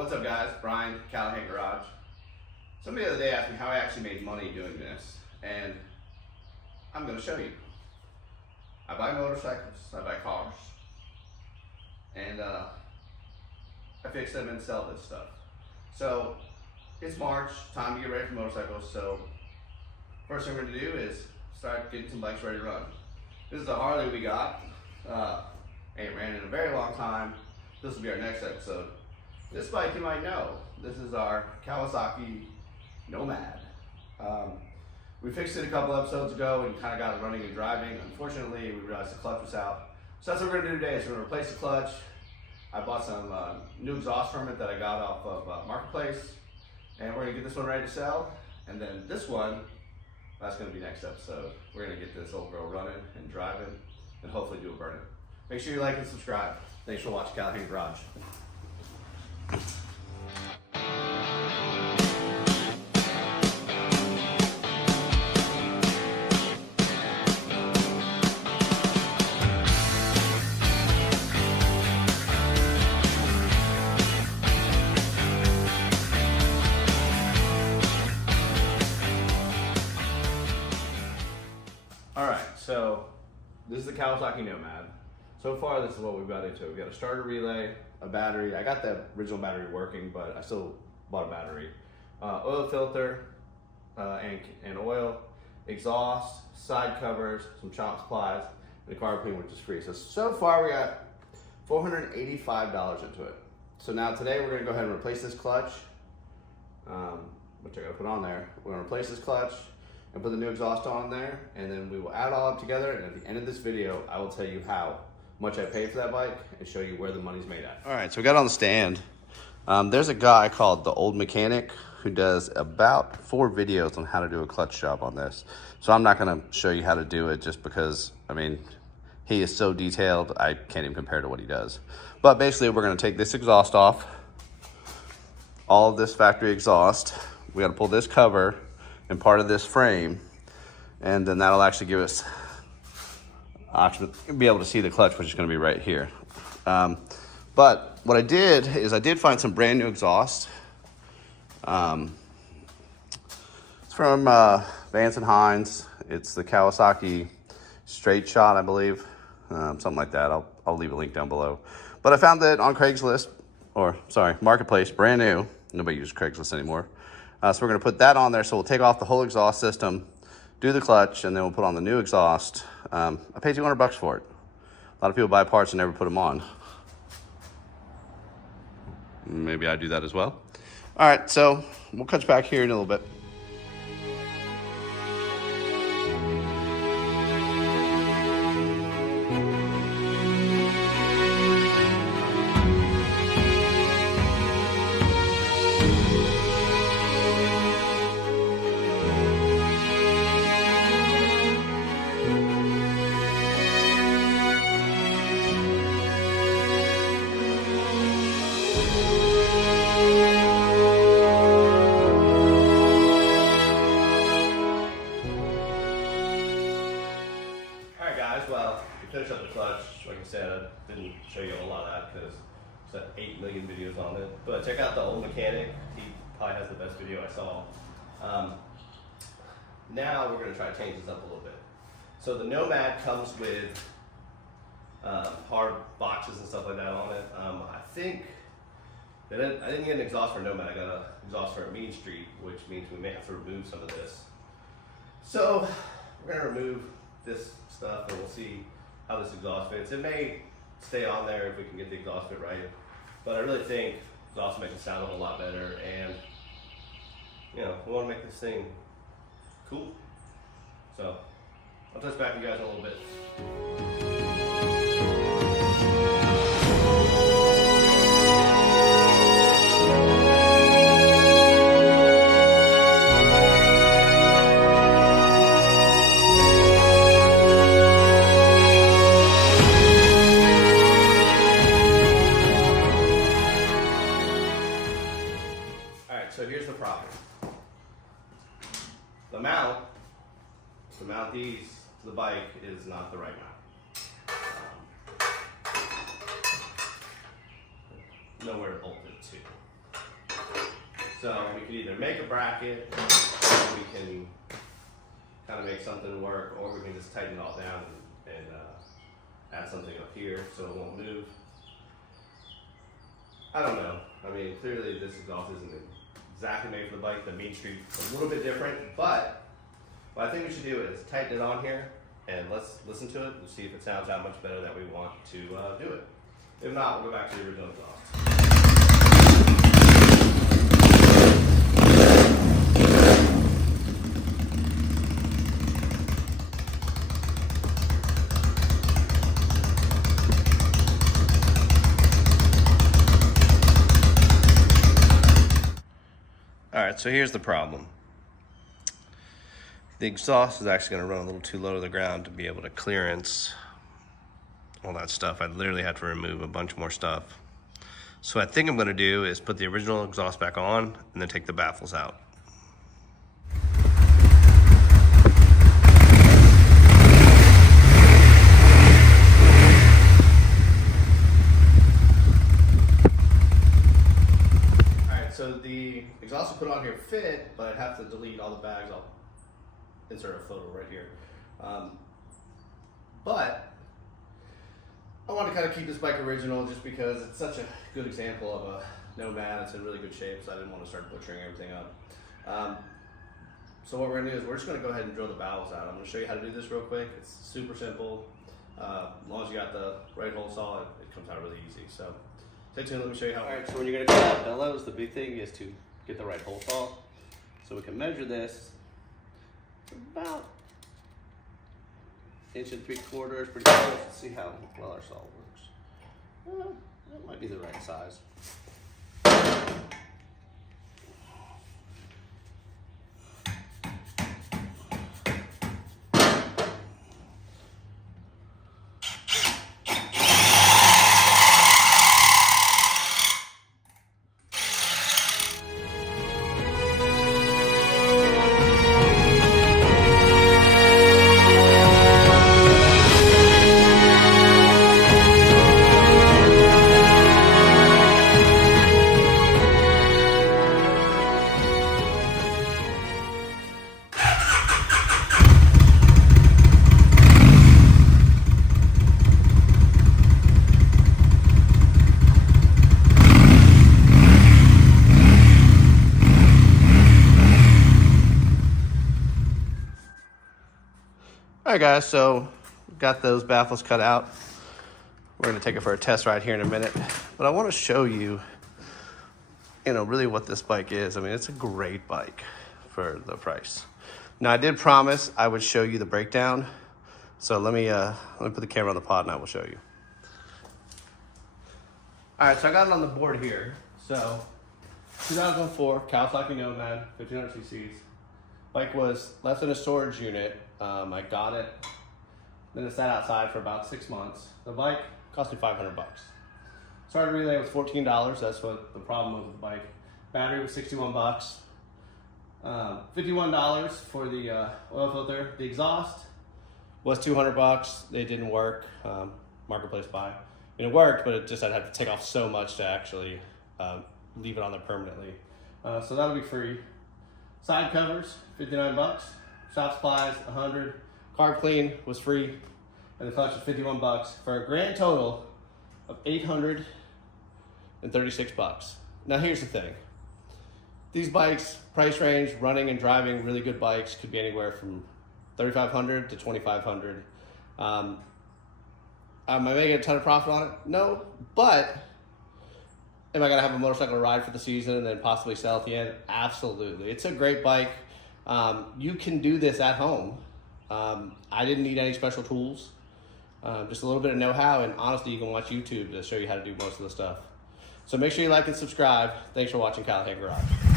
What's up guys, Brian, Callahan Garage. Somebody the other day asked me how I actually made money doing this, and I'm going to show you. I buy motorcycles, I buy cars, and I fix them and sell this stuff. So it's March, time to get ready for motorcycles, so first thing we're going to do is start getting some bikes ready to run. This is a Harley we got, ain't ran in a very long time. This will be our next episode. This bike you might know. This is our Kawasaki Nomad. We fixed it a couple episodes ago and kind of got it running and driving. Unfortunately, we realized the clutch was out. So that's what we're gonna do today, is we're gonna replace the clutch. I bought some new exhaust from it that I got off of Marketplace. And we're gonna get this one ready to sell. And then this one, that's gonna be next episode. We're gonna get this old girl running and driving and hopefully do a burn-in. Make sure you like and subscribe. Thanks for watching Callahan Garage. Alright, so this is the Kawasaki Nomad. So far, this is what we've got into. We've got a starter relay, a battery. I got the original battery working, but I still bought a battery. Oil filter and oil, exhaust, side covers, some chop supplies, and the carb clean, which is free. So far, we got $485 into it. So now today, we're gonna go ahead and replace this clutch, which I gotta put on there. We're gonna replace this clutch and put the new exhaust on there, and then we will add it all up together, and at the end of this video, I will tell you how much I paid for that bike and show you where the money's made at. All right, so we got it on the stand. There's a guy called The Old Mechanic who does about 4 videos on how to do a clutch job on this. So I'm not gonna show you how to do it just because, I mean, he is so detailed, I can't even compare to what he does. But basically, we're gonna take this exhaust off, all of this factory exhaust. We gotta pull this cover and part of this frame, and then that'll actually give us be able to see the clutch, which is going to be right here. But what I did is I did find some brand new exhaust. It's from Vance and Hines. It's the Kawasaki Straight Shot, I believe, something like that. I'll leave a link down below. But I found that on Craigslist, or sorry, Marketplace, brand new. Nobody uses Craigslist anymore. So we're going to put that on there. So we'll take off the whole exhaust system, do the clutch, and then we'll put on the new exhaust. I paid $200 for it. A lot of people buy parts and never put them on. Maybe I do that as well. All right, so we'll catch back here in a little bit. Well, we finished up the clutch. Like I said, I didn't show you a lot of that because there's 8 million videos on it. But check out The Old Mechanic. He probably has the best video I saw. Now we're going to try to change this up a little bit. So the Nomad comes with hard boxes and stuff like that on it. I think that I didn't get an exhaust for Nomad. I got an exhaust for a Mean Street, which means we may have to remove some of this. So we're going to remove this stuff and we'll see how this exhaust fits. It may stay on there if we can get the exhaust fit right, but I really think exhaust makes it sound a whole lot better, and you know, we want to make this thing cool. So I'll touch back with you guys in a little bit. So here's the problem. The mount to mount these to the bike is not the right mount. Nowhere to bolt it to. So we can either make a bracket, or we can kind of make something work, or we can just tighten it all down and add something up here so it won't move. I don't know. I mean, clearly this exhaust isn't exactly made for the bike. The Mean Street's a little bit different, but what I think we should do is tighten it on here and let's listen to it and see if it sounds how much better that we want to do it. If not, we'll go back to the original exhaust. All right, so here's the problem. The exhaust is actually gonna run a little too low to the ground to be able to clearance all that stuff. I literally had to remove a bunch more stuff. So what I think I'm gonna do is put the original exhaust back on and then take the baffles out. So the exhaust I put on here fit, but I have to delete all the bags. I'll insert a photo right here. But I want to kind of keep this bike original just because it's such a good example of a Nomad. It's in really good shape, so I didn't want to start butchering everything up. So what we're going to do is we're just going to go ahead and drill the valves out. I'm going to show you how to do this real quick. It's super simple. As long as you got the right hole saw, it comes out really easy. So stay tuned, let me show you how. Alright, so when you're going to cut out bellows, the big thing is to get the right hole saw. So we can measure this about 1 3/4 inches, pretty close. Let's see how well our saw works. That might be the right size. All right, guys, so we've got those baffles cut out. We're gonna take it for a test ride here in a minute, but I wanna show you, really what this bike is. I mean, it's a great bike for the price. Now, I did promise I would show you the breakdown, so let me put the camera on the pod and I will show you. All right, so I got it on the board here. So, 2004 Kawasaki Nomad, 1500 cc's. Bike was left in a storage unit. I got it, then it sat outside for about 6 months. The bike cost me 500 bucks. Starter relay was $14. That's what the problem was with the bike. Battery was 61 bucks. $51 for the oil filter. The exhaust was 200 bucks. It didn't work. Marketplace buy. And it worked, but it just I'd have to take off so much to actually leave it on there permanently. So that'll be free. Side covers, 59 bucks. Shop supplies, 100. Carb clean was free. And the clutch was 51 bucks for a grand total of 836 bucks. Now here's the thing. These bikes, price range, running and driving really good bikes could be anywhere from 3,500 to 2,500. Am I making a ton of profit on it? No, but am I gonna have a motorcycle to ride for the season and then possibly sell at the end? Absolutely. It's a great bike. You can do this at home. I didn't need any special tools. Just a little bit of know-how, and honestly, you can watch YouTube to show you how to do most of the stuff. So make sure you like and subscribe. Thanks for watching Callahan Garage.